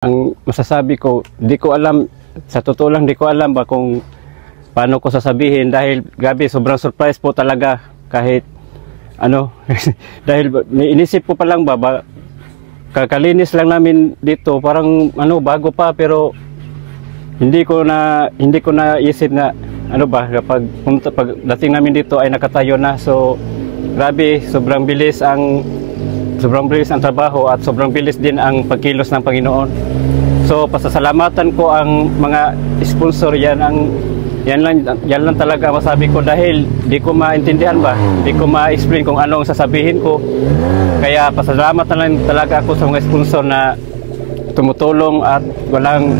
Ang masasabi ko, di ko alam, sa totoo lang di ko alam ba kung paano ko sasabihin dahil gabi sobrang surprise po talaga kahit ano dahil inisip ko pa lang ba kakalinis lang namin dito parang ano bago pa pero hindi ko na isip na ano ba kapag pagdating namin dito ay nakatayo na. So grabe, sobrang bilis ang trabaho at sobrang bilis din ang pagkilos ng Panginoon. So pasasalamatan ko ang mga sponsor, yan lang talaga masabi ko dahil di ko maintindihan ba, di ko ma-explain kung ano ang sasabihin ko. Kaya pasasalamatan lang talaga ako sa mga sponsor na tumutulong at walang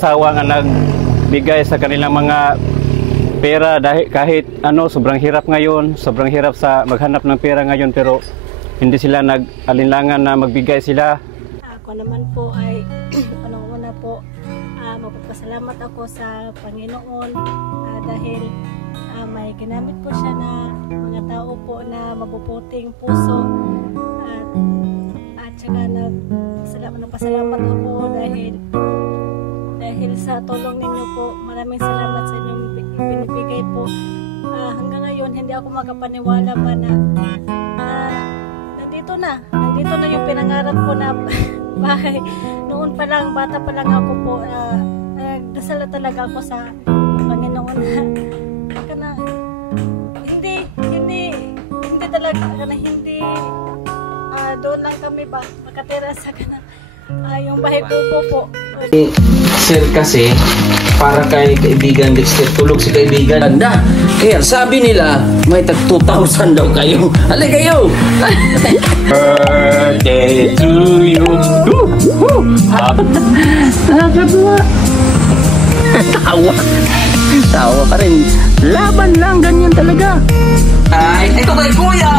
sawang nagbigay sa kanilang mga pera dahil kahit ano sobrang hirap ngayon, sobrang hirap sa maghanap ng pera ngayon pero hindi sila nag-alinlangan na magbigay sila. Ako naman po ay unang-una po magpapasalamat ako sa Panginoon dahil may ginamit po siya na mga tao po na mabubuting puso at saka nagpasalamat ako dahil sa tulong ninyo po. Maraming salamat sa inyong binibigay po. Hanggang ngayon hindi ako makapaniwala pa na nandito na yung pinangarap ko na bahay. Noon pa lang, bata pa lang ako po, nagdasal talaga ako sa Panginoon na hindi talaga doon lang kami ba makatira sa yung bahay po. Sir kasi para kay kaibigan Dexter, tulog si kaibigan anda. Kaya sabi nila may tag 2,000 daw kayo. Halika kayo. Birthday to you. Nakakatuwa. Tawa pa rin. Laban lang, ganyan talaga. Ay, ito kay Kuya.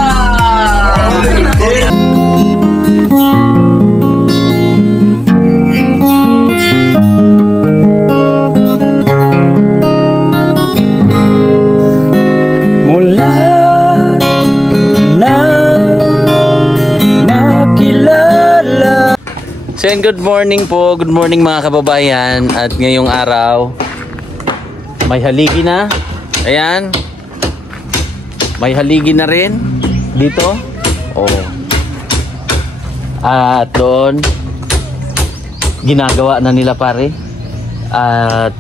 So good morning po, good morning mga kababayan. At ngayong araw may haligi na. Ayan, may haligi na rin dito. At doon ginagawa na nila pare. At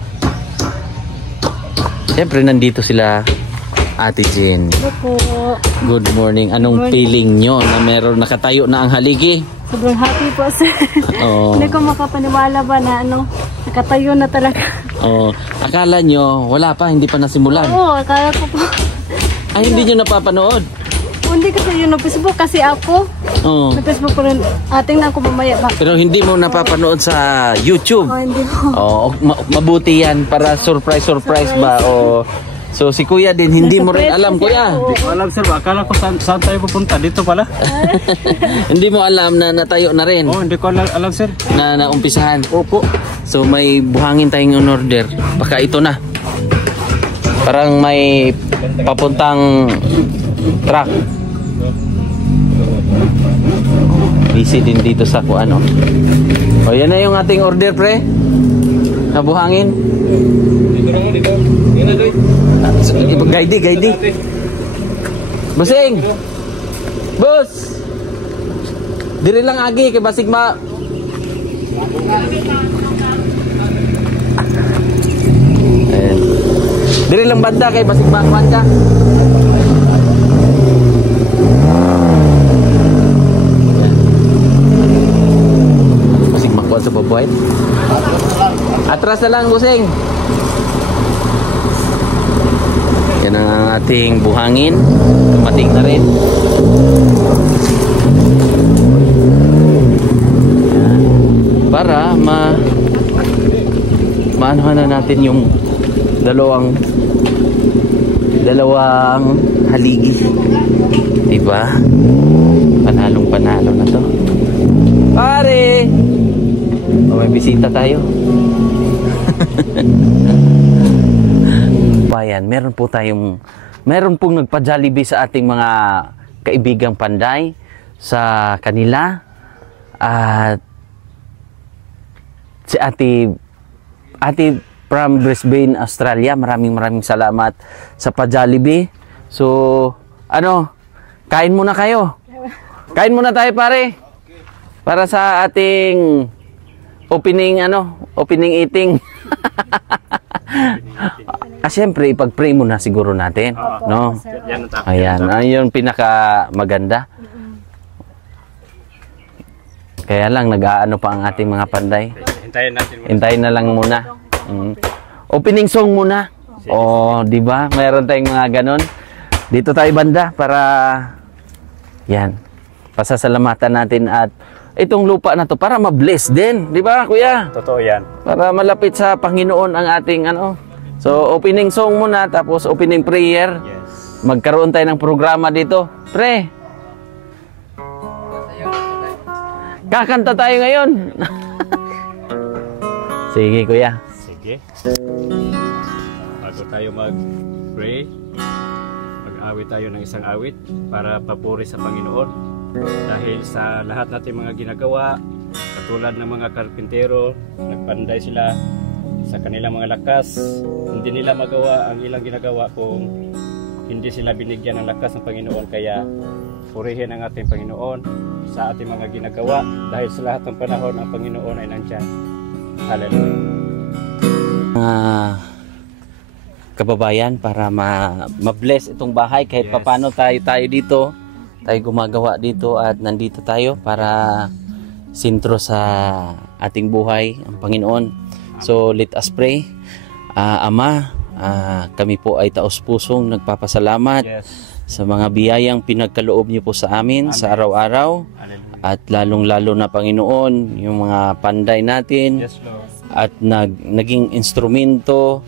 siyempre nandito sila Ate Jean. Good morning. Anong feeling nyo na meron nakatayo na ang haligi? Sobrang happy po sir. Hindi ko makapaniwala ba na nakatayo na talaga. Akala nyo wala pa, hindi pa nasimulan? Oo, akala ko po. Ay, hindi nyo napapanood? Hindi kasi yun, Facebook kasi ako. Facebook po rin, ating na ako mamaya ba. Pero hindi mo napapanood sa YouTube? Hindi po. Mabuti yan para surprise ba? So si Kuya din, hindi mo rin alam, Kuya. Hindi ko alam sir, akala ko saan tayo pupunta, dito pala. Hindi mo alam na natayo na rin? Hindi ko alam sir. Na naumpisahan? Opo. So may buhangin tayong in-order, baka ito na. Parang may papuntang truck. Busy din dito sa kuano. Yan na yung ating order pre. Na buhangin. Gaidi. Busing. Bus. Diri lang agi kay basig ma. Diri lang banda kay basig ma ka. Basig makuha sa baboy. Atras na lang busing. Yan ang ating buhangin. Dumating na rin. Para maanohan na natin yung dalawang haligi. Diba? Panalo na to. Pare! May bisita tayo. Bayan, meron pong nagpa-Jollibee sa ating mga kaibigang Panday sa kanila at si Ate from Brisbane, Australia. Maraming salamat sa pa-Jollibee. So, kain muna kayo. Kain muna tayo, pare. Para sa ating opening eating. Siyempre, ipag-pray muna siguro natin, no? Ayan, yung pinaka maganda. Kaya lang nag-aano pa ang ating mga panday. Hintayin na lang muna. Opening song muna. Di ba? Mayroon tayong mga ganon. Dito tayo banda para yan. Pasasalamatan natin at itong lupa na to para ma-bless din, di ba, kuya? Totoo yan. Para malapit sa Panginoon ang ating So, opening song muna tapos opening prayer. Yes. Magkaroon tayo ng programa dito. Pre. Kakanta tayo ngayon. Sige, kuya. Sige. Bago tayo mag-pray, mag-awit tayo ng isang awit para papuri sa Panginoon. Dahil sa lahat natin mga ginagawa, katulad ng mga karpintero, nagpanday sila sa kanilang mga lakas. Hindi nila magawa ang ilang ginagawa kung hindi sila binigyan ng lakas ng Panginoon. Kaya purihin ang ating Panginoon sa ating mga ginagawa. Dahil sa lahat ng panahon, ang Panginoon ay nandyan. Hallelujah. Kababayan, para ma-bless itong bahay kahit papano tayo dito. Tayo gumagawa dito at nandito tayo para sentro sa ating buhay ang Panginoon. So let us pray. Ama, kami po ay taos-pusong nagpapasalamat sa mga biyayang pinagkaloob niyo po sa amin sa araw-araw. At lalong-lalo na Panginoon, yung mga panday natin at naging instrumento,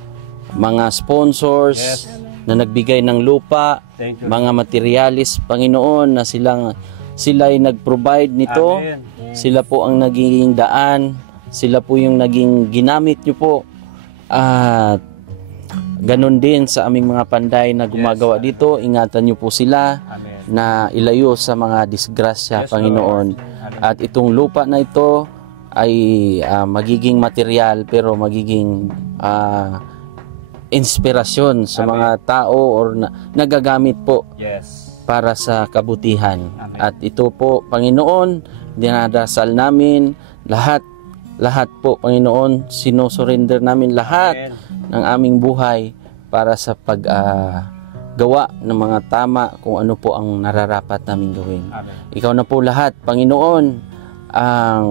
mga sponsors na nagbigay ng lupa, mga materialis, Panginoon, na sila'y nag-provide nito. Amen. Sila po ang naging daan, sila po yung naging ginamit nyo po. At ganun din sa aming mga panday na gumagawa dito, ingatan nyo po sila. Amen. Na ilayo sa mga disgrasya, Panginoon. At itong lupa na ito ay magiging material pero magiging inspirasyon sa mga tao or nagagamit po para sa kabutihan. Amen. At ito po, Panginoon, dinadasal namin lahat po, Panginoon, sinusurrender namin lahat ng aming buhay para sa paggawa ng mga tama kung ano po ang nararapat namin gawin. Amen. Ikaw na po lahat, Panginoon, ang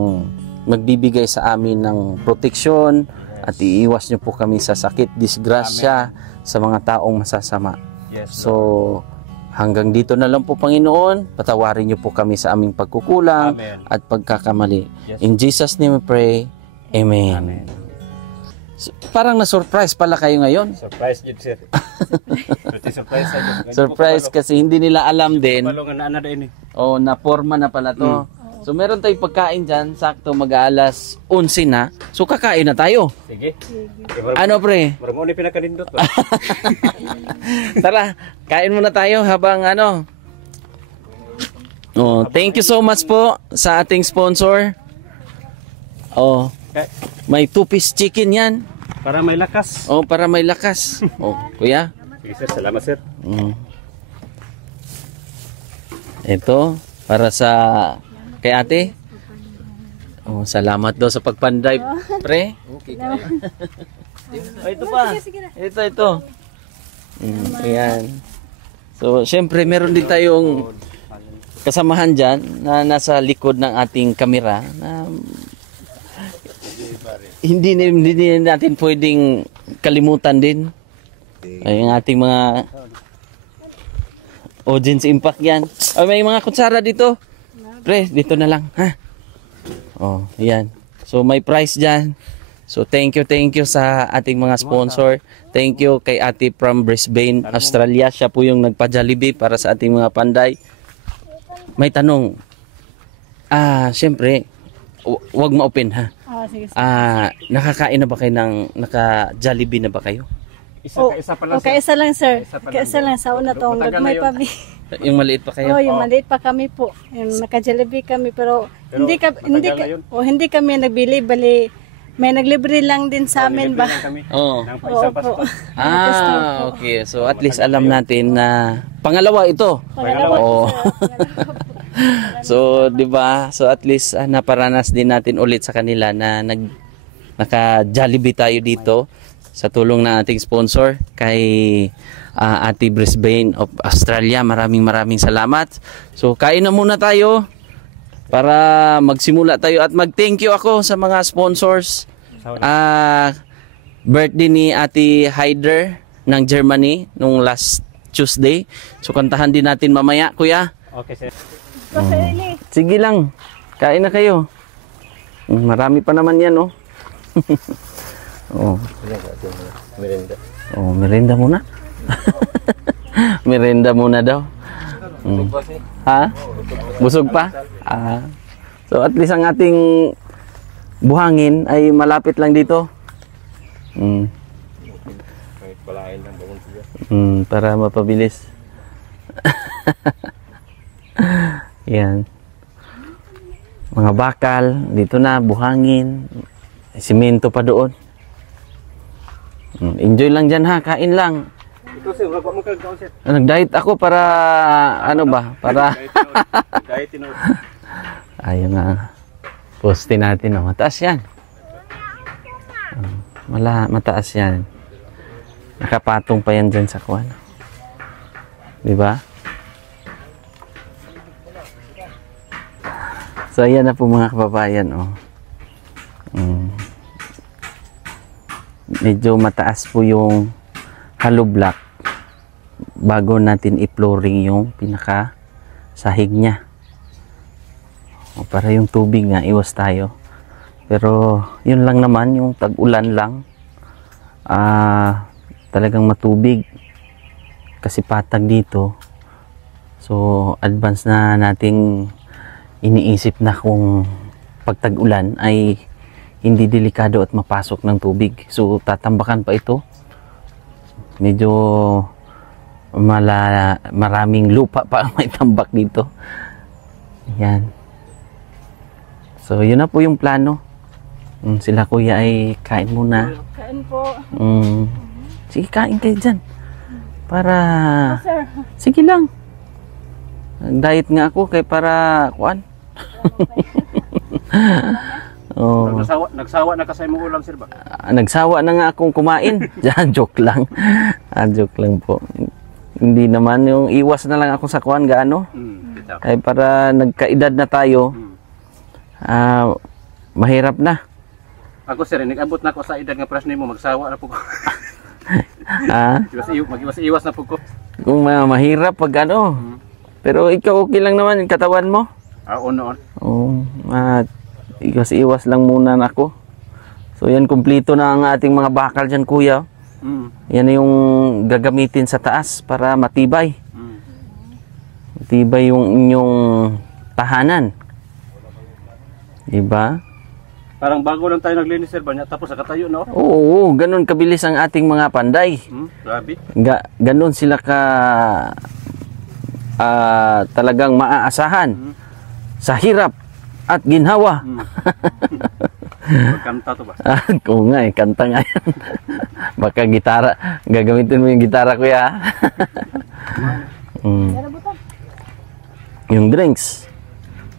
magbibigay sa amin ng proteksyon at iiwas niyo po kami sa sakit, disgrasya sa mga taong masasama. So, hanggang dito na lang po, Panginoon. Patawarin niyo po kami sa aming pagkukulang at pagkakamali. In Jesus' name we pray. Amen. So, parang na-surprise pala kayo ngayon. Surprise yun, sir. Surprise Surprise kasi hindi nila alam din. Na forma na pala to. So meron tayong pagkain dyan, sakto mag-aalas 11 na. So kakain na tayo. Sige. Ano pre? Maramo ni pinakalindot. Tara, kain muna tayo habang thank you so much po sa ating sponsor. May 2-piece chicken yan. Para may lakas. Para may lakas. Kuya. Sige sir, salamat sir. Ito, para sa kay ate. Salamat daw sa pagpanday, pre. Ito pa. Ito. Ayan. So, syempre, meron din tayong kasamahan dyan na nasa likod ng ating kamera na hindi natin pwedeng kalimutan din. Ay, ang ating mga audience impact yan. May mga kutsara dito. Pre, dito na lang, ha? Ayan. So, may price dyan. So, thank you sa ating mga sponsor. Thank you kay ate from Brisbane, Australia. Siya po yung nagpa-Jollibee para sa ating mga panday. May tanong. Siyempre, wag ma-open, ha? Sige. Nakakain na ba kayo naka-Jollibee na ba kayo? Isa pa lang, sir. Isa lang, sir. Isa lang sa una tong gagmay pa mi. Yung maliit pa kayo? Yung maliit pa kami po. Yung naka-Jollibee kami pero hindi kami nagbili bali may naglibre lang din sa amin ba? Oo. Oo po. Okay. So at least alam natin na pangalawa ito. Pangalawa Oo. po, sir. So, 'di ba? So at least naparanas din natin ulit sa kanila na naka-Jollibee tayo dito sa tulong ng ating sponsor kay Ate Brisbane of Australia. Maraming salamat. So, kain na muna tayo para magsimula tayo at mag-thank you ako sa mga sponsors. Birthday ni Ate Heider ng Germany nung last Tuesday. So, kantahan din natin mamaya, kuya. Okay, sir. Sige lang. Kain na kayo. Marami pa naman yan, oh. Oh. Merenda. Oh, merenda muna. Merenda muna daw. Ha? Busog pa? So at least ang ating buhangin ay malapit lang dito. Para mapabilis. Yan. Mga bakal, dito na, buhangin. Simento pa doon. Enjoy lang dyan ha, kain lang. Ito sir, wag mo kagawin sir. Nag-diet ako para, ano ba, para... Diet tino. Ayun nga. Poste natin, oh. Mataas yan. Mataas yan. Nakapatong pa yan dyan sa kuwan. Diba? So, ayan na po mga kababayan, oh. Medyo mataas po yung hollow block bago natin i-flooring yung pinaka sahig niya. Para yung tubig nga iwas tayo. Pero yun lang naman, yung tag-ulan lang. Talagang matubig kasi patag dito. So advance na nating iniisip na kung pag tag-ulan ay hindi delikado at mapasok ng tubig. So tatambakan pa ito. Medyo maraming lupa pa ang may tambak dito. Yan. So yun na po yung plano. Sila kuya ay kain muna. Kain po. Sige, kain kayo dyan. Para... Sir. Sige lang. Diet nga ako kay para... Kuan? Oh. Nagsawa na kasay mo ulam sir ba? Nagsawa na nga akong kumain. Joke lang. Joke lang po. Hindi naman yung iwas na lang ako sa kuan gaano. Kaya para nagkaedad na tayo, mahirap na. Ako sir, nag-abot na ako sa edad nga pras nimo, magsawa na po ko. Mag-iwas na po ko. Kung mahirap pag ano. Pero ikaw okay lang naman yung katawan mo. On. Oo. Iwas lang muna na ako. So yan, kumpleto na ang ating mga bakal dyan kuya. Yan yung gagamitin sa taas para matibay. Matibay yung inyong tahanan. Diba? Parang bago lang tayo naglinis sir ba niya, tapos nakatayo no? Oo, ganun kabilis ang ating mga panday. Grabe. Ganun sila ka talagang maaasahan sa hirap at ginhawa. Kanta to ba? Oo nga kanta nga yan. Baka gitara, gagamitin mo yung gitara kuya. Yung drinks,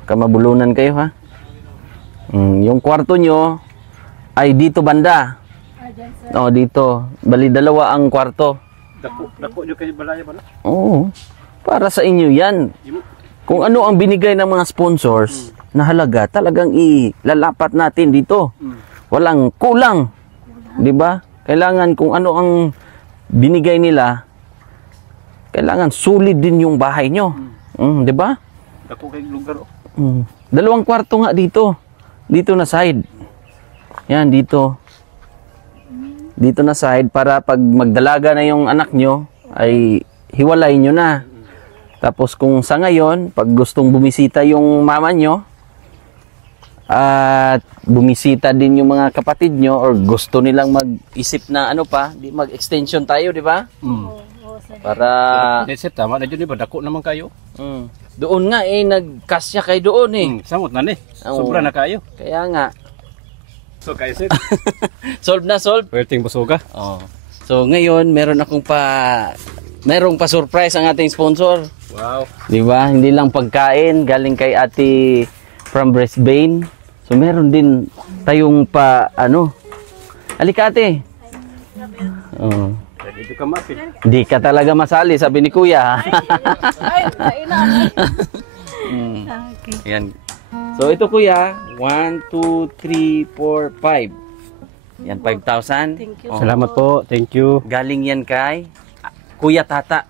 baka mabulunan kayo ha. Yung kwarto nyo ay dito banda. Dito. Bali dalawa ang kwarto. Dako nyo kayo balaya ba? Oo. Para sa inyo yan. Kung ano ang binigay ng mga sponsors na halaga, talagang ilalapat natin dito. Walang kulang. 'Di ba? Kailangan kung ano ang binigay nila, kailangan solid din yung bahay nyo. 'Di ba? Dako kay lugar. Dalawang kwarto nga dito. Dito na side. Yan, dito. Dito na side para pag magdalaga na yung anak nyo, ay hiwalay nyo na. Tapos kung sa ngayon, pag gustong bumisita yung mama nyo, at bumisita din yung mga kapatid nyo, or gusto nilang mag-isip na ano pa, mag-extension tayo, di ba? Para... Sir, tama na dyan, di ba? Dako naman kayo. Doon nga nagkasya kayo doon Samot na ni. Sobra na kayo. Kaya nga. So guys, Solve na, solve. perting busuga. Oh. So ngayon, merong pa surprise ang ating sponsor. Wow. Di ba? Hindi lang pagkain, galing kay Ate from Brisbane. So meron din tayong Halika ate. Oh. Dito ka mapit. Di ka talaga masali, sabi ni Kuya. Ay, kailangan. Okay. Yan. So ito Kuya, 1, 2, 3, 4, 5. Yan, 5,000. Thank you. Oh. Salamat po. Thank you. Galing yan kay Kuya Tata.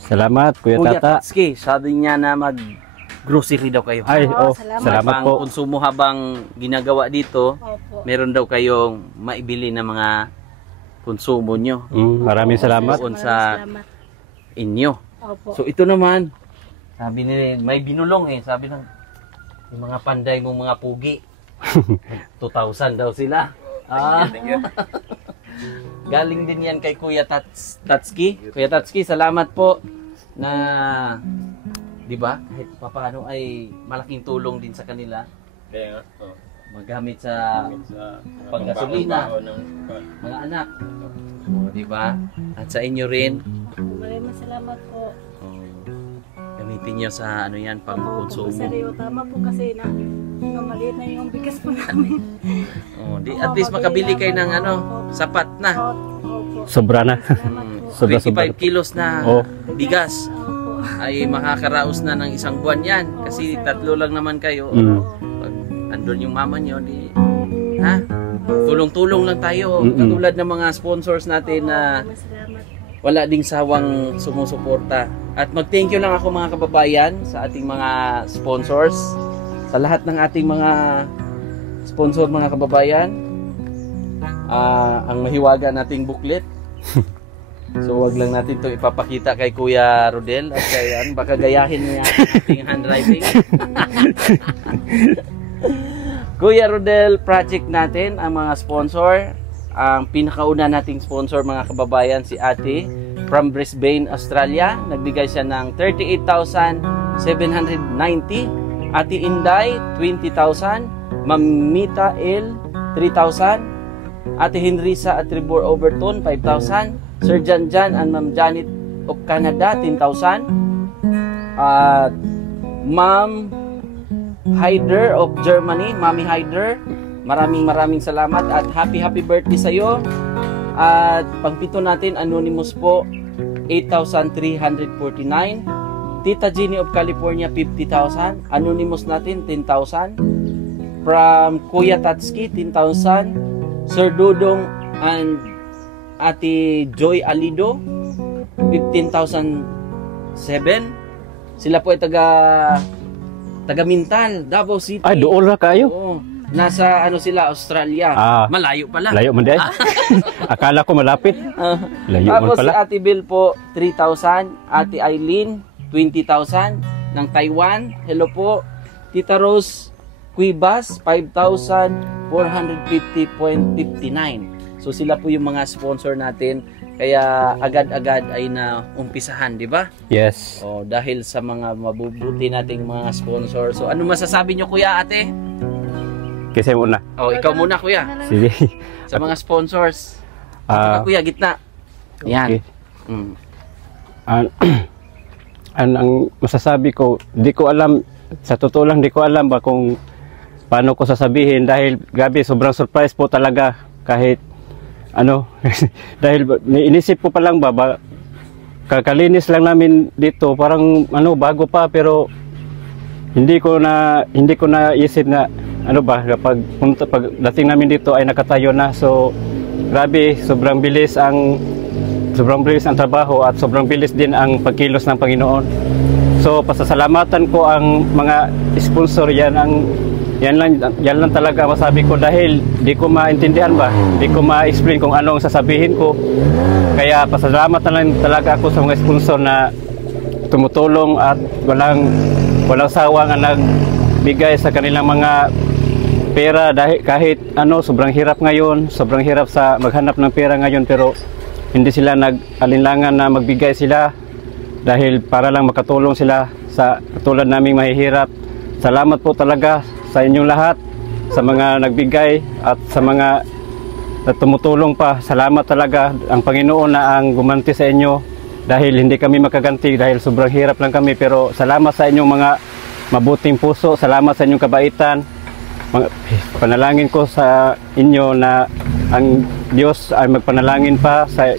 Salamat, Kuya Tata. Tatski, sabi niya na mag-grocery daw kayo. Ay, salamat Salamat. po. Konsumo habang ginagawa dito, Opo. meron daw kayong maibili na mga konsumo nyo Maraming salamat. doon sa Salamat. inyo. Opo. So ito naman, sabi ni may binulong sabi ng yung mga panday mong mga pugi. 2,000 daw sila. Galing din yan kay Kuya Tatski. Kuya Tatski, salamat po na, di ba, kahit papaano ay malaking tulong din sa kanila. Magamit sa panggasolina, mga anak. Di ba? At sa inyo rin, Maraming salamat po. gamitin nyo sa yan, pang-konsumo. Sariyo, tama po kasi na maliit na yung bigas po namin. At least makabili kayo ng sapat na. Opo. Sobra na. Sobra. 25 kilos na bigas Opo. ay makakaraos na ng isang buwan yan. Kasi 3 lang naman kayo. Pag andun yung mama nyo, tulong-tulong lang tayo. Katulad ng mga sponsors natin na Maraming salamat. wala ding sawang sumusuporta. At mag-thank you lang ako mga kababayan sa ating mga sponsors. Sa lahat ng ating mga sponsor mga kababayan. Ang mahiwaga nating booklet. So wag lang natin to ipapakita kay Kuya Rodel at kay baka gayahin niya ating handwriting. Kuya Rodel project natin ang mga sponsor. Ang pinakauna nating sponsor mga kababayan si Ate from Brisbane, Australia. Nagbigay siya ng 38,790. Ate Inday 20,000. Ma'am Mita L 3,000. Ate Henrisa at Trevor Overton 5,000. Sir Jan and Ma'am Janet of Canada 10,000. At Ma'am Heider of Germany, Mami Heider, maraming salamat at happy birthday sa iyo. At pangpito natin anonymous po 8,349. Tita Jenny of California 50,000. Anonymous natin 10,000. From Kuya Tatski 10,000. Sir Dudong and Ate Joy Alido 15,007. Sila po ay taga Mintal, Davao City. Ay, doon na kayo. Oo. Nasa sila Australia. Malayo pala. Layo man din. Akala ko malapit. Layo man Tapos si pala. Ate Bill po 3,000. Ate Eileen 20,000 ng Taiwan. Hello po. Tita Rose Cuibas 5,450.59. So sila po yung mga sponsor natin. Kaya agad-agad ay naumpisahan, di ba? Yes. Dahil sa mga mabubuti nating mga sponsor. So ano masasabi nyo Kuya Ate? Kasi muna. Ikaw muna Kuya. Sige. Sa mga sponsors. Kuya, gitna. Yan. Okay. Ang masasabi ko, di ko alam, sa totoo lang di ko alam ba kung paano ko sasabihin dahil gabi sobrang surprise po talaga kahit dahil inisip ko pa lang ba kakalinis lang namin dito parang bago pa pero hindi ko na isip na kapag dating namin dito ay nakatayo na. So grabe, sobrang bilis ang trabaho at sobrang bilis din ang pagkilos ng Panginoon. So pasasalamatan ko ang mga sponsor, yan lang talaga masabi ko dahil di ko maintindihan di ko ma-explain kung anong sasabihin ko. Kaya pasasalamatan lang talaga ako sa mga sponsor na tumutulong at walang sawang nagbigay sa kanilang mga pera dahil kahit sobrang hirap ngayon, sobrang hirap sa maghanap ng pera ngayon pero hindi sila nag-alinlangan na magbigay sila dahil para lang makatulong sila sa katulad naming mahihirap. Salamat po talaga sa inyong lahat sa mga nagbigay at sa mga na tumutulong pa. Salamat talaga ang Panginoon na ang gumanti sa inyo dahil hindi kami makaganti dahil sobrang hirap lang kami, pero salamat sa inyong mga mabuting puso, salamat sa inyong kabaitan. Panalangin ko sa inyo na ang Diyos ay magpanalangin pa sa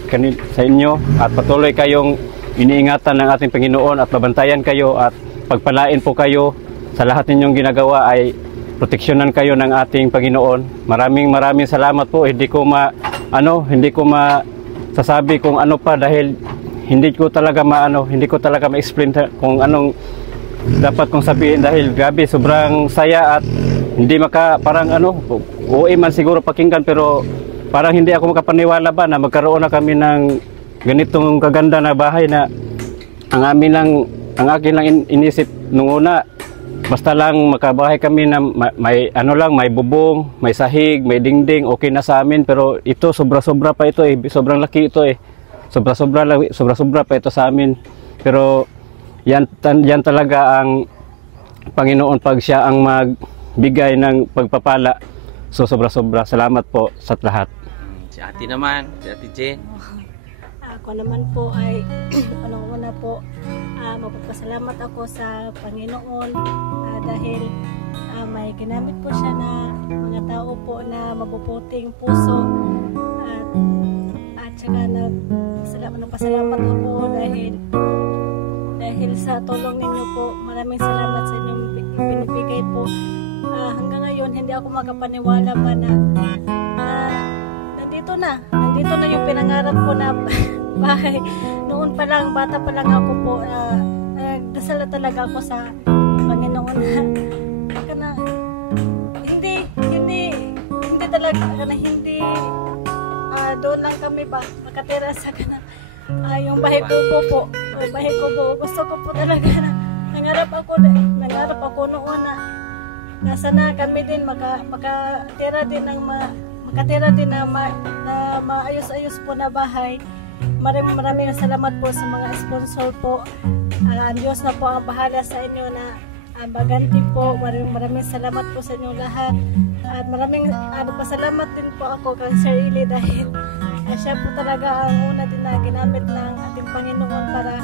inyo at patuloy kayong iniingatan ng ating Panginoon at babantayan kayo at pagpalain po kayo sa lahat ninyong ginagawa ay proteksyonan kayo ng ating Panginoon. Maraming salamat po. Hindi ko masasabi kung ano pa dahil hindi ko talaga ma-explain kung anong dapat kong sabihin dahil grabe, sobrang saya at hindi parang uwi man siguro pakinggan, pero parang hindi ako makapaniwala ba na magkaroon na kami ng ganitong kaganda na bahay na ang akin lang inisip nung una. Basta lang makabahay kami na may may bubong, may sahig, may dingding, okay na sa amin, pero ito sobra-sobra pa ito sobrang laki ito sobra-sobra pa ito sa amin. Pero yan talaga ang Panginoon pag siya ang magbigay ng pagpapala. So sobra-sobra salamat po sa lahat. Si Ate naman, si Ate Jen. Ako naman po ay una po magpapasalamat ako sa Panginoon dahil may ginamit po siya na mga tao po na mabubuting puso at saka nagpasalamat ako dahil sa tulong ninyo po. Maraming salamat sa inyong pinibigay po. Hanggang ngayon hindi ako makapaniwala pa na nandito na yung pinangarap ko na bahay. Noon pa lang, bata pa lang ako po, nagdasal talaga ako sa Panginoon na hindi talaga na hindi doon lang kami ba makatira sa yung bahay ko po. Gusto ko po talaga na nangarap ako noon na sana kami din makatira din na maayos-ayos po na bahay. Maraming salamat po sa mga sponsor po. Ang Diyos na po ang bahala sa inyo na baganti po. Maraming salamat po sa inyong lahat. At maraming pasalamat din po ako kay Sir Eli dahil siya po talaga ang una din na ginamit ng ating Panginoon para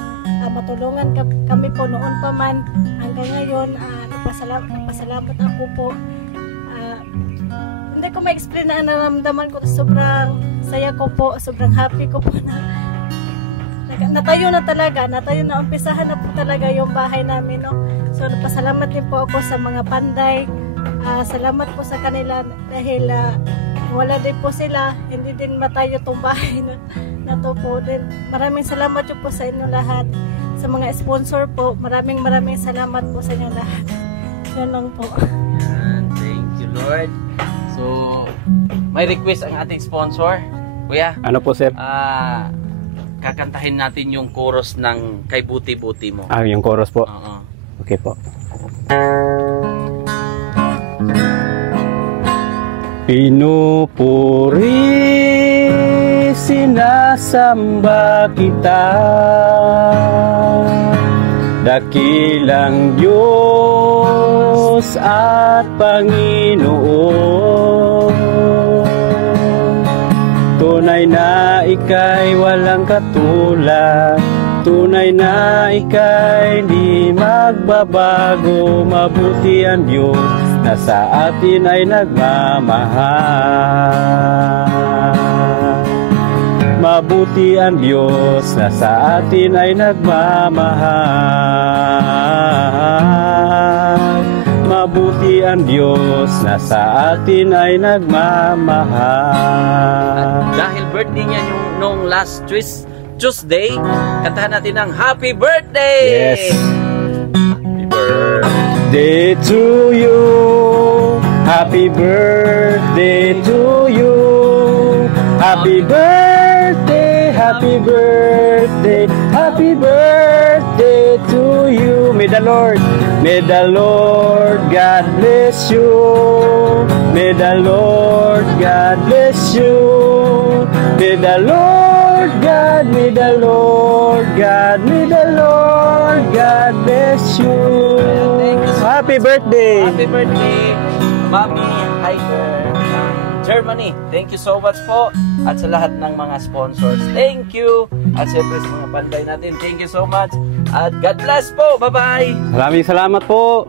matulungan kami po noon pa man hanggang ngayon. Pasalamat ako po. Hindi ko ma-explain na naramdaman ko. Sobrang saya ko po, sobrang happy ko po na natayo na umpisahan na po talaga yung bahay namin, no? So pasalamat din po ako sa mga panday. Salamat po sa kanila dahil wala din po sila, hindi din matayo tong bahay na to po din. Maraming salamat po sa inyo lahat, sa mga sponsor po. Maraming salamat po sa inyo lahat. Yan lang po. Thank you, Lord. So, may request ang ating sponsor. Kuya, ano po, sir? Kakantahin natin yung chorus ng Kay Buti-Buti Mo. Yung chorus po? Okay po. Pinupuri, sinasamba kita, dakilang Diyos at Panginoon. Tunay na ika'y walang katulad, tunay na ika'y di magbabago. Mabuti ang Diyos na sa atin ay nagmamahal. Mabuti ang Diyos na sa atin ay nagmamahal. Mabuti ang Diyos na sa atin ay nagmamahal. At dahil birthday niya nung last Tuesday, kantahan natin ang Happy Birthday! Yes! Happy birthday to you, happy birthday to you, happy birthday, happy birthday, happy birthday to you. May the Lord God bless you. May the Lord God bless you. May the Lord God, may the Lord God, may the Lord God bless you. Happy birthday! Happy birthday! Mami Hiker ng Germany. Thank you so much po. At sa lahat ng mga sponsors, thank you. At siyempre sa mga panday natin, thank you so much. At God bless po. Bye-bye. Maraming salamat po.